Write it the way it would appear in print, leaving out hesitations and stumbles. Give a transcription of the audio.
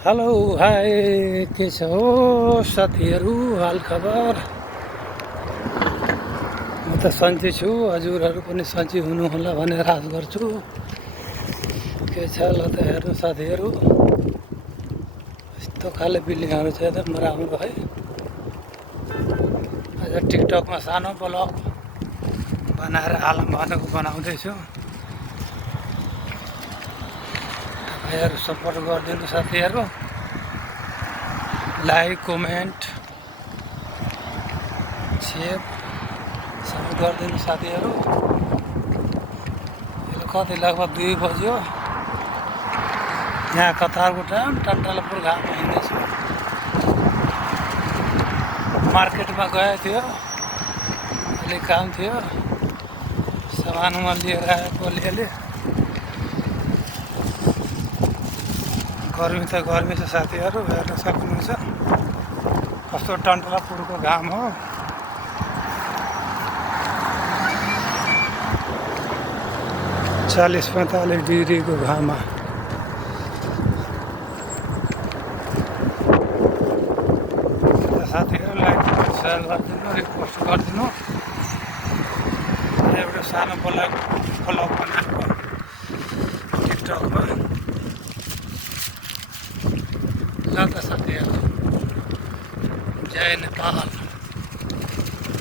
Hello hi के छ हो साथीहरू हालखबर। म त सन्चै छु, हजुरहरू पनि सन्चै हुनुहोला भनेर आश गर्छु। के छ ल त हेर्नु साथीहरू, यस्तो खाले बिल्डिङहरू छ त राम्रो है। आज टिकटकमा सानो ब्लग बनाएर हालौँ भनेको बनाउँदैछु। तपाईँहरू सपोर्ट गरिदिनु साथीहरू, लाइक कमेन्ट सेयर सबै गरिदिनु साथीहरू। अहिले कति लगभग 2 बज्यो। यहाँ कतारको टाइम टन्टलापुर घाममा हिँड्दैछु। मार्केटमा गएको थियो, अलिक काम थियो, सामानमा लिएर आएको अलिअलि। गर्मी त गर्मी छ साथीहरू, हेर्न सक्नुहुन्छ कस्तो टन्टलापुरको घाम हो। चालीस 45 डिग्रीको घाममा साथीहरू लाइक सेयर गरिदिनु, रिपोस्ट गरिदिनु। एउटा सानो ब्लग बनाएको टिकटकमा। ल त साथीहरू, जय नेपाल।